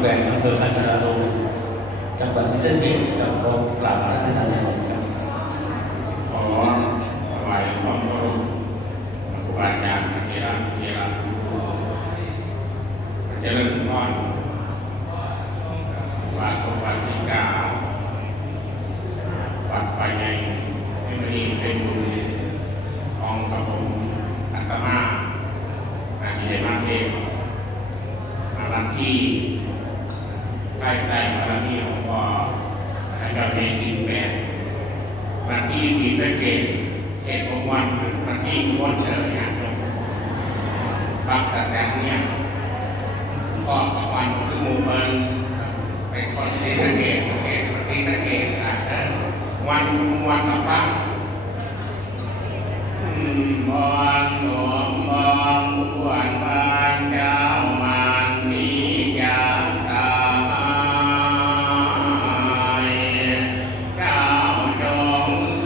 แหวนอำเภอคันธารารมจังหวัดศรีสะเกษกับกองกราบอาราธนาครับ ขอถวายความเคารพครูบาอาจารย์พระเถระเถระผู้เจริญพรวัดวัดที่เก้าวัดไปในให้มันนี้เป็นบุญของกระผมอัตมาอาทิเดมาเทพมาลันที่ใกล้ๆมาลันที่ของพ่อและก็เป็นดินแปดวันที่ที่สะเกษเจ็ดวันวันที่วนเจออย่างนี้ฟังแต่แต่เนี่ยก็ประมาณคือหมู่เบิ้ลเป็นคนที่สะเกษวันที่สะเกษวันกับปั้งบอนสมบอนอ้วนบานเจ้ามันมียาตายเจ้าจงเม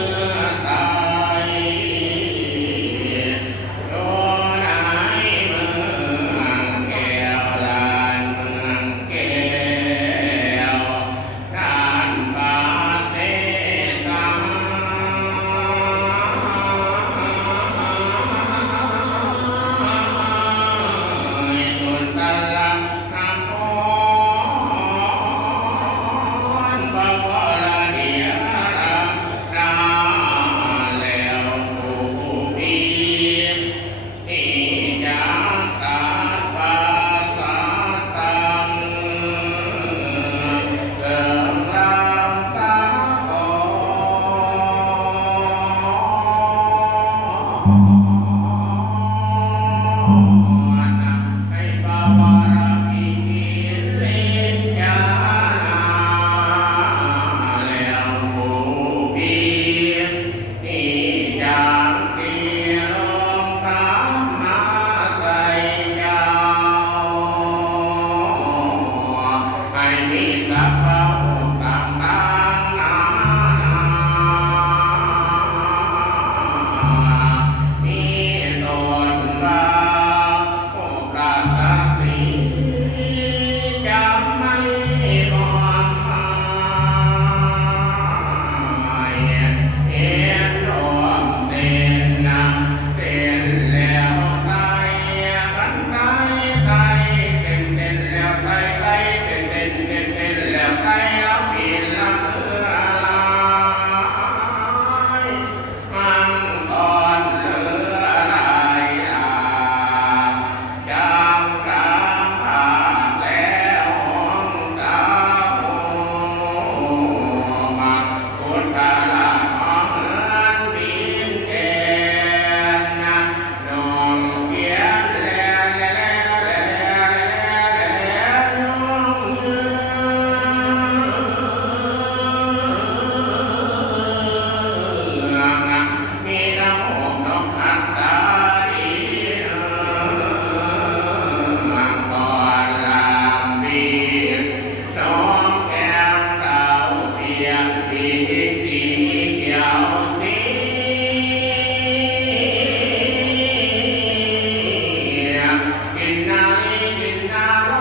ื่อตายโดนายเมืองแก้วลานเมืองแก้วด้านป่าเสตาตุนตะลักนครบวรเดียรานาแล้วผู้ปีนี่จากตาปาสาตังเกิดลำตาโกให้ปาวารามิกิริยาแล้วผู้ปีนี่จากปีลงธรรมะไตรเจ้าให้มีสัพพะอุปต่างนานามีตนว่าโอกาสสีจำไม่มองหายเห็นรวมเด่นนะเด่นแล้วไตกันไตเด่นแล้วไตเด่นแล้วไตแล้วปีละเมื่อลายมังกรเหลือลายลาจำกลางผาแล้วห้องตาโมมาพุทธลาภของเงินบินเด่นนะน้องเกียนแล้วน้องเงินมีน้ำอกน้องอัตตาดีมังกรลามบีน้องแก้วเต่าเพียงปีสีเขียวสีกินนาลีกินนาร้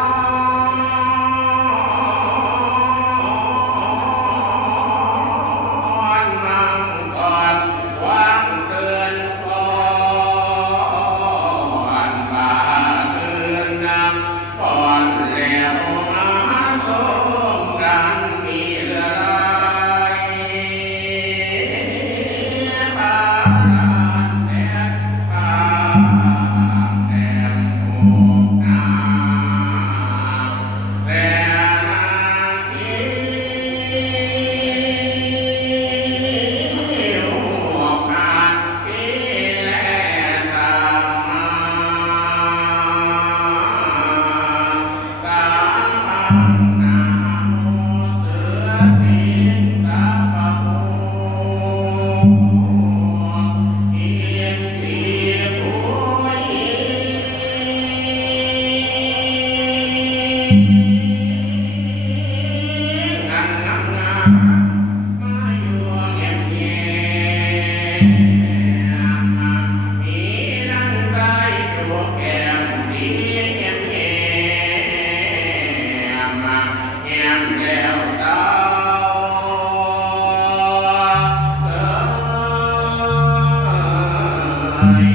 อนมังกรวางเตือนก่อนป่าเตือนน้ำก่อนแล้วมาต้มกันมีเรือไรพาลานแดดพาแดดโอกน้ำและนาทีหัวขาดที่แลตามมาตาบังนาโมเตือปินตาปะโมอินทีผู้ยิงันนังนามาอยู่เงียบ เ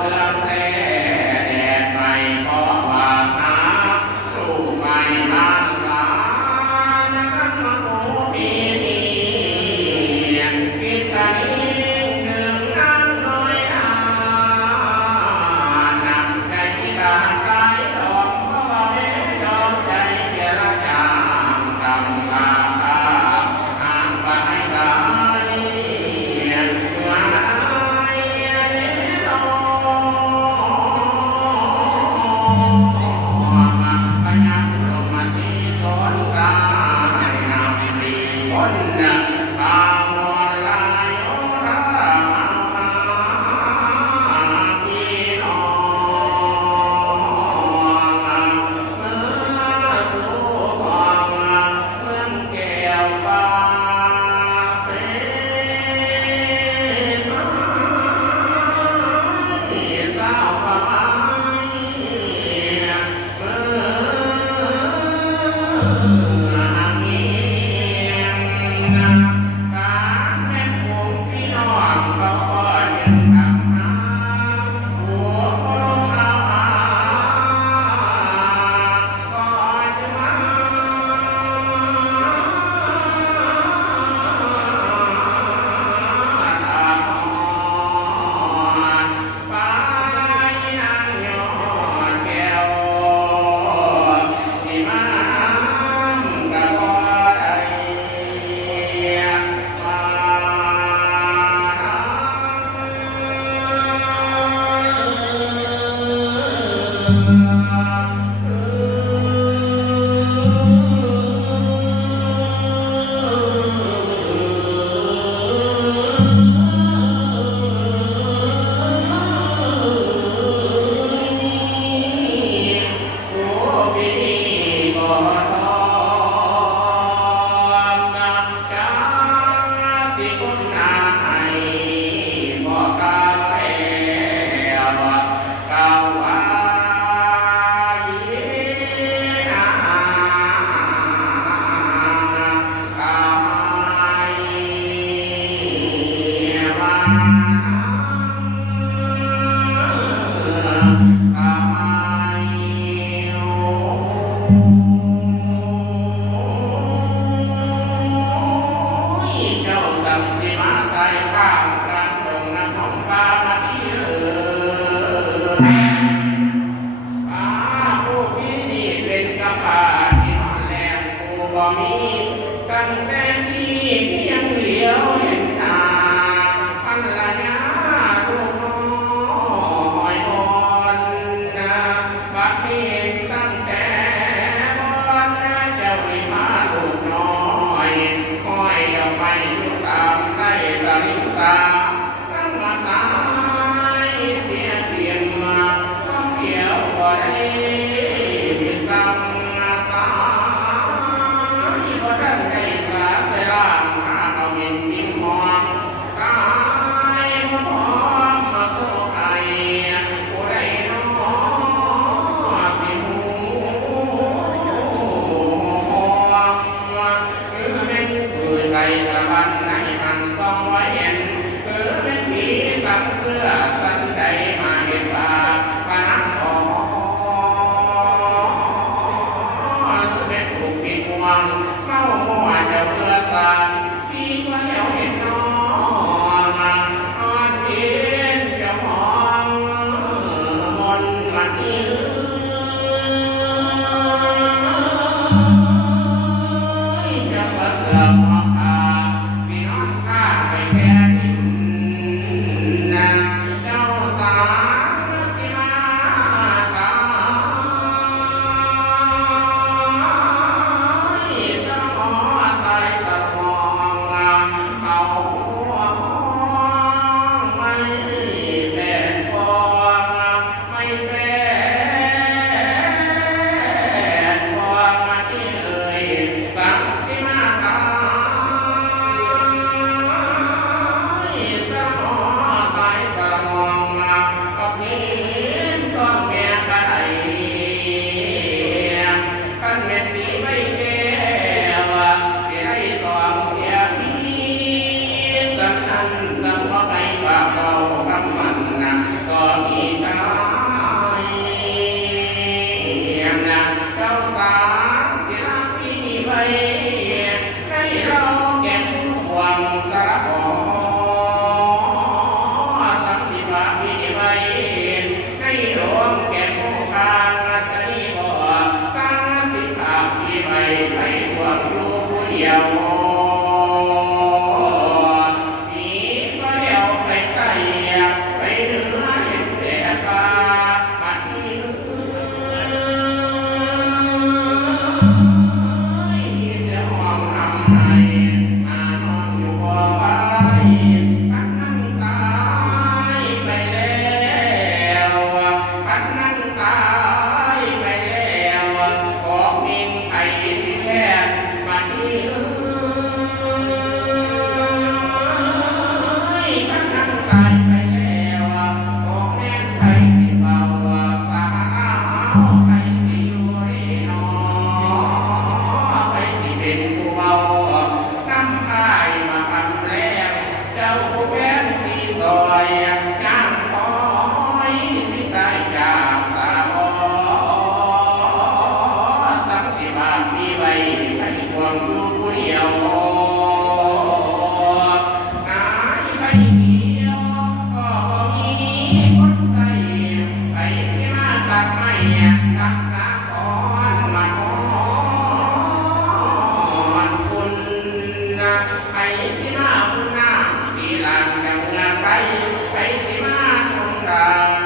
เรืองแท้แดดไม่ขอวาหาลูกไม่มาสารกันมาโมปีนี้กิตานีหนึ่งน้ำน้อยนาในการไกลดอกเพราะว่าเห็นดอกใจเจรจางกำกาห่างไปไกลเมื่อไหร่เดลพยัญลมที่ต้นกายนำดีคนตามอนลายโอราพี่น้องเมื่อสู่ของเมืองแก้วบาเสเจ้าป่าเมื่อหางเงียงการแม่คงพี่น้องก็ยังทำนาหัวลงเอาก็จะมาตามไปนางยอดแก้วที่มากับบ่ได้มาโอ้พี่บ่ทองจ้าสิคุณนาให้บ่ข้าวแล้วข้าวไว้นะข้าวไว้เจ้าตังที่มาไต่ข้ามกลางดงน้ำของปลามาที่ผู้พี่นี่เป็นกำปาที่นอนแลงกูบ่มีตั้งแต่ที่เพียงเหลียวเห็นตาพันละยาลูกน้อยอ่อนบัดนี้เห็นตั้งแต่บอนเจ้าที่มาลูกน้อยคอยเจ้าไปอยู่ตามใต้ตะลิงตาตั้งมาตายเสียเพียงมาต้องเกี่ยวบ่ได้เป็นตังตายบ่ได้ใจกลาเสล่างหาเอาเงินปิ้งหอมตายบ่พร้อมมาโตไข่ผู้ใดน้อที่หูหอมหรือเป็นผู้ใจสะบันในหันต้องไว้เห็นหรือเป็นผีสังเสื้อสันใดมาเห็นบาปนังอ่อน ตายนะเจ้าตาศิลปินีไว้ในเราแก่หวังสารพสังสิบาปีนีไว้ในหลวงแก่ผู้คางสนิบสังสิบาปีไว้ไปหวังอยู่ผู้เดียวไปเหนือเห็นแต่ป่าบัดนี้เดี๋ยวมองทำให้มานอนอยู่บ่ไหวท่านนั่งตายไปแล้วท่านนั่งตายไปแล้วขอเพียงไอ้ที่แทนบัดนี้ท่านนั่งตายไปเจ้าผู้แพ้ที่ซอยย่างคอยสิตายจากสาบสังสิบาปีไว้ไปควงอยู่ผู้เดียวนายไปเที่ยวก็บ่มีคนใจไปที่มาตัดไม้ตัดตาก่อนมาทอนคุณไปที่มาคุณนาที่ลานเมืองไทยไปสิมาตรงกลาง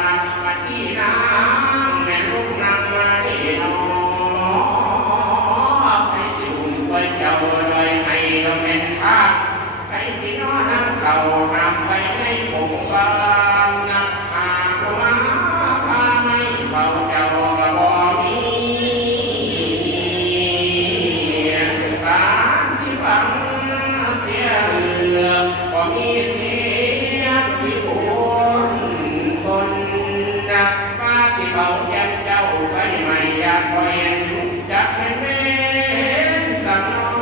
มาที่น้ำแม่ลูกนางมาดีนอไปที่หุ่นไว้เจ้าโดยให้เราเป็นทางไปที่น้อน้ำเขานำไปในปงบางอาตัวมาพาไม่เฝ้าเจ้ากระบอกมีร้านที่ฝังเสียเรือพอมีเสียงที่ปวดคนนะมาที่เบาแก้มเจ้าไปไม่อยากเห็นจะเป็นเวรตั้งน้อ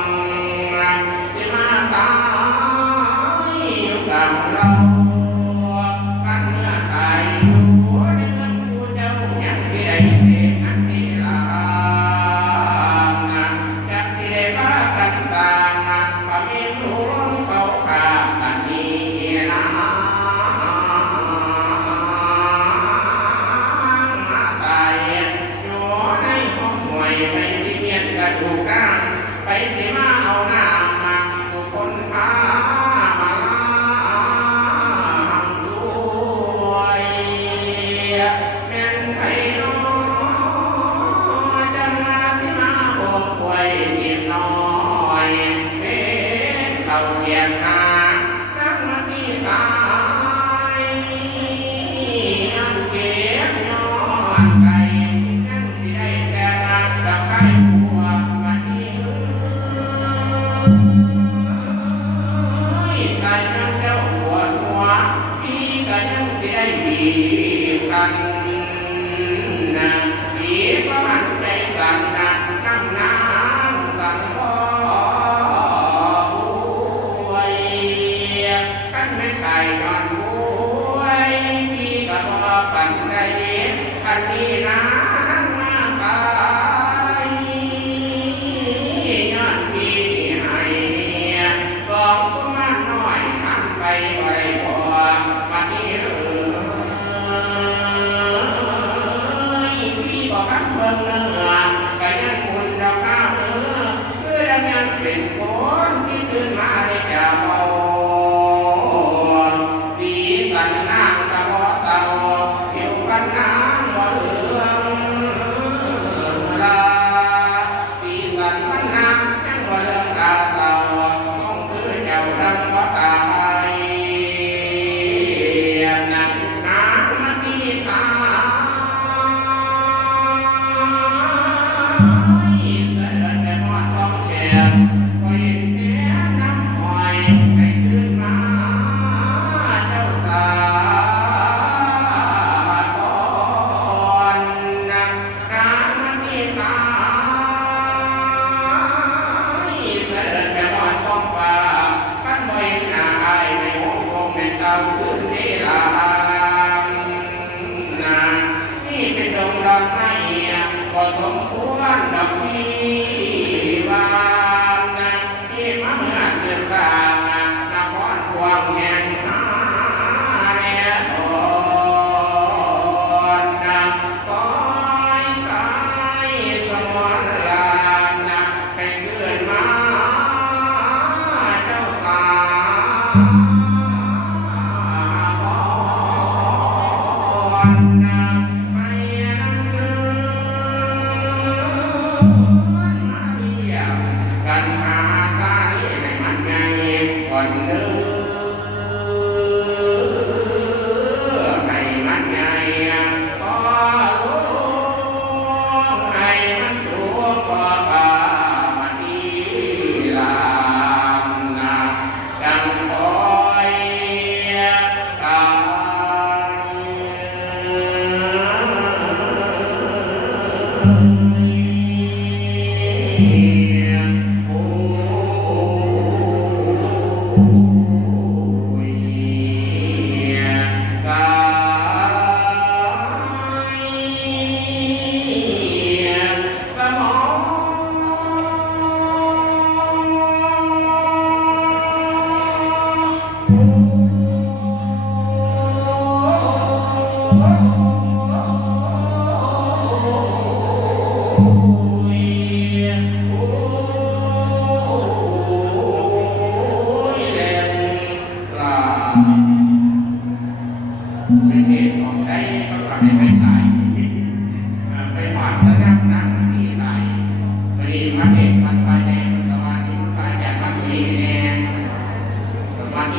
งที่มาตายอยู่กับเราคันเมื่อตายอยู่ในเมืองผู้เจ้ายังที่ได้เสียงอันดีลาจากที่ได้พากันต่างพระเมรุ เขาขาบันนี้นะตายอยู่ในห้องหวยไปที่เมียนกระดูกก้างไปที่มาเอาหน้ามาทุกคนพามาล้างสวยแม่นไปน้อยจังที่มาพวกป่วยนิดน้อยเขาเรียนหารักมาที่ตายยังเก็บย้อนไกลยังที่ได้แต่รักใครผัวมาที่ใครยังเจ้าหัวหัวพี่ก็ยังที่ได้บีบกันนะบีบก็หันไปกันนะน้ำน้ำสั่งพ่อกันไม่ตายนอนป่วยพี่ก็พอปั่นได้อันนี้นะนั่งมาตายย้อนพี่ที่ให้บอกก็มาหน่อยหันไปบ่ได้พอมาที่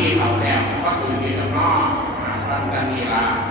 ที่เขาแล้วก็คือที่กับนอกตั้งกันนี่ละ